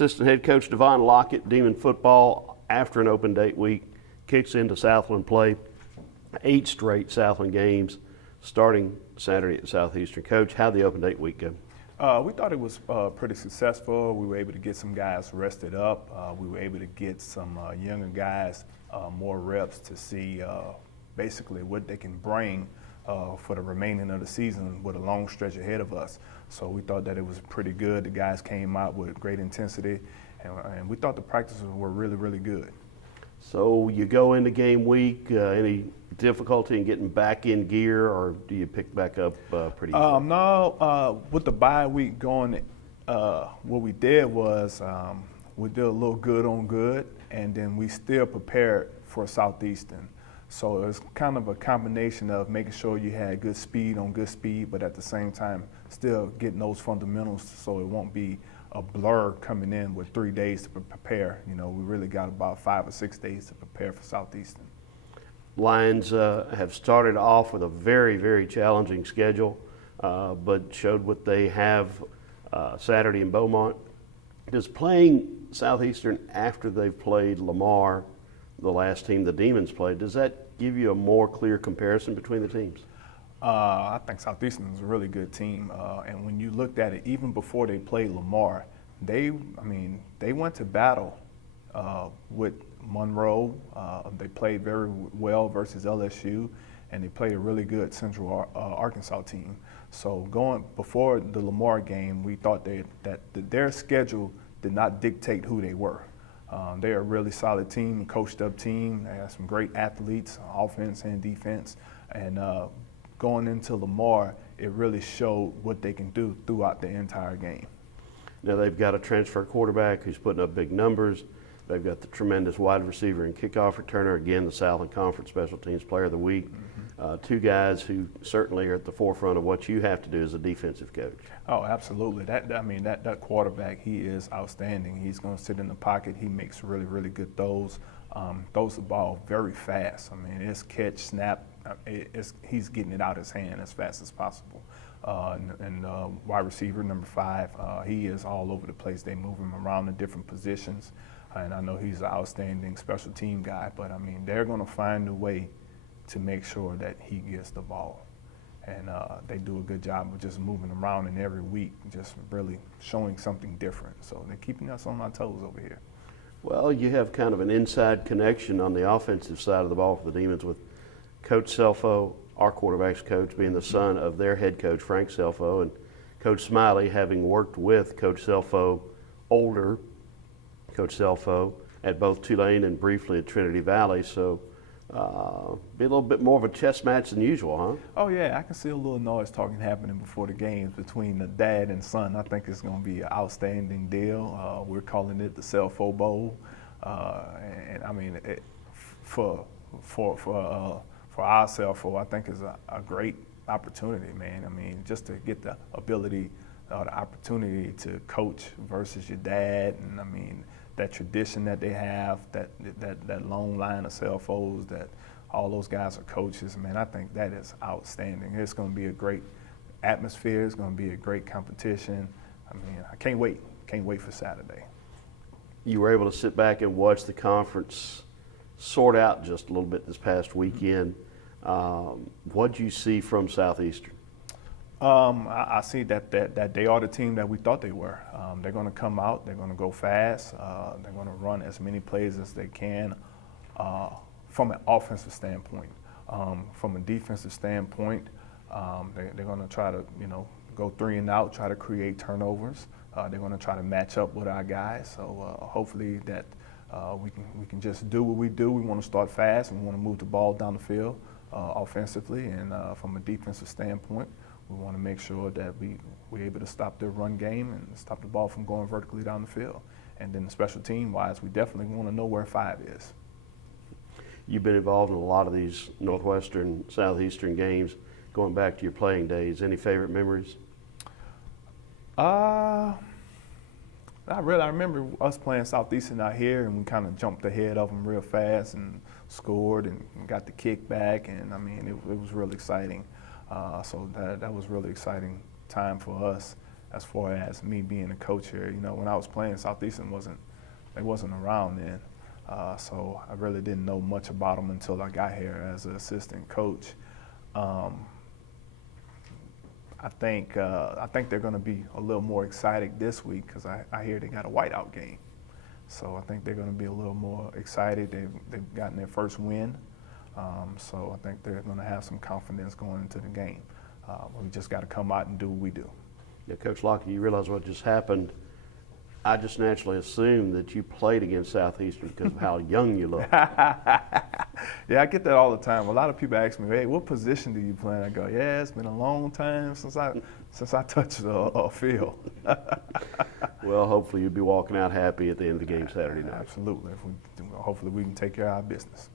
Assistant head coach De'Von Lockett, Demon football, after an open date week, kicks into Southland play. 8 straight Southland games starting Saturday at Southeastern. Coach, how'd the open date week go? We thought it was pretty successful. We were able to get some guys rested up. We were able to get some younger guys more reps to see basically what they can bring for the remaining of the season with a long stretch ahead of us. So we thought that it was pretty good. The guys came out with great intensity, and we thought the practices were really, really good. So you go into game week, any difficulty in getting back in gear, or do you pick back up pretty easily? No, with the bye week going, what we did was we did a little good on good, and then we still prepared for Southeastern. So it was kind of a combination of making sure you had good speed on good speed, but at the same time still getting those fundamentals so it won't be a blur coming in with 3 days to prepare. You know, we really got about 5 or 6 days to prepare for Southeastern. Lions have started off with a very, very challenging schedule, but showed what they have Saturday in Beaumont. Does playing Southeastern after they've played Lamar, the last team the Demons played, does that give you a more clear comparison between the teams? I think Southeastern is a really good team, and when you looked at it, even before they played Lamar, they went to battle with Monroe. They played very well versus LSU, and they played a really good Central Arkansas team. So going before the Lamar game, we thought that their schedule did not dictate who they were. They're a really solid team, coached up team. They have some great athletes, offense and defense, and going into Lamar, it really showed what they can do throughout the entire game. Now they've got a transfer quarterback who's putting up big numbers. They've got the tremendous wide receiver and kickoff returner, again, the Southland Conference Special Teams Player of the Week. Two guys who certainly are at the forefront of what you have to do as a defensive coach. Oh, absolutely. That quarterback, he is outstanding. He's going to sit in the pocket. He makes really, really good throws. Throws the ball very fast. I mean, it's catch, snap. He's getting it out his hand as fast as possible. And wide receiver number 5, he is all over the place. They move him around in different positions. And I know he's an outstanding special team guy, but I mean, they're going to find a way to make sure that he gets the ball. And they do a good job of just moving around in every week, just really showing something different. So they're keeping us on our toes over here. Well, you have kind of an inside connection on the offensive side of the ball for the Demons with Coach Selfo, our quarterback's coach, being the son of their head coach, Frank Selfo, and Coach Smiley having worked with Coach Selfo, older Coach Selfo, at both Tulane and briefly at Trinity Valley. So be a little bit more of a chess match than usual, huh? Oh, yeah, I can see a little noise talking happening before the games between the dad and son. I think it's going to be an outstanding deal. We're calling it the Selfo Bowl. And I mean, for our Selfo, I think is a great opportunity, man. I mean, just to get the ability, the opportunity to coach versus your dad, and I mean, that tradition that they have, that long line of Selfos, that all those guys are coaches, man, I think that is outstanding. It's going to be a great atmosphere. It's going to be a great competition. I mean, I can't wait for Saturday. You were able to sit back and watch the conference sort out just a little bit this past weekend. What'd you see from Southeastern? I see that they are the team that we thought they were. They're going to come out. They're going to go fast. They're going to run as many plays as they can from an offensive standpoint. From a defensive standpoint, they're going to try to, go 3 and out, try to create turnovers. They're going to try to match up with our guys. So hopefully that we can just do what we do. We want to start fast, and we want to move the ball down the field offensively, and from a defensive standpoint, we want to make sure that we're able to stop their run game and stop the ball from going vertically down the field. And then the special team-wise, we definitely want to know where 5 is. You've been involved in a lot of these Northwestern, Southeastern games going back to your playing days. Any favorite memories? Not really. I remember us playing Southeastern out here, and we kind of jumped ahead of them real fast and scored and got the kickback, and I mean, it was really exciting. So that was really exciting time for us. as far as me being a coach here. You know, when I was playing, Southeastern wasn't around then. So I really didn't know much about them until I got here as an assistant coach. I think they're going to be a little more excited this week because I hear they got a whiteout game. So I think they're going to be a little more excited. They've gotten their first win. So I think they're going to have some confidence going into the game. We just got to come out and do what we do. Yeah, Coach Lockett, you realize what just happened. I just naturally assumed that you played against Southeastern because of how young you look. Yeah, I get that all the time. A lot of people ask me, "Hey, what position do you play?" And I go, "Yeah, it's been a long time since I touched a field." Well, hopefully you'll be walking out happy at the end of the game Saturday night. Absolutely. Hopefully we can take care of our business.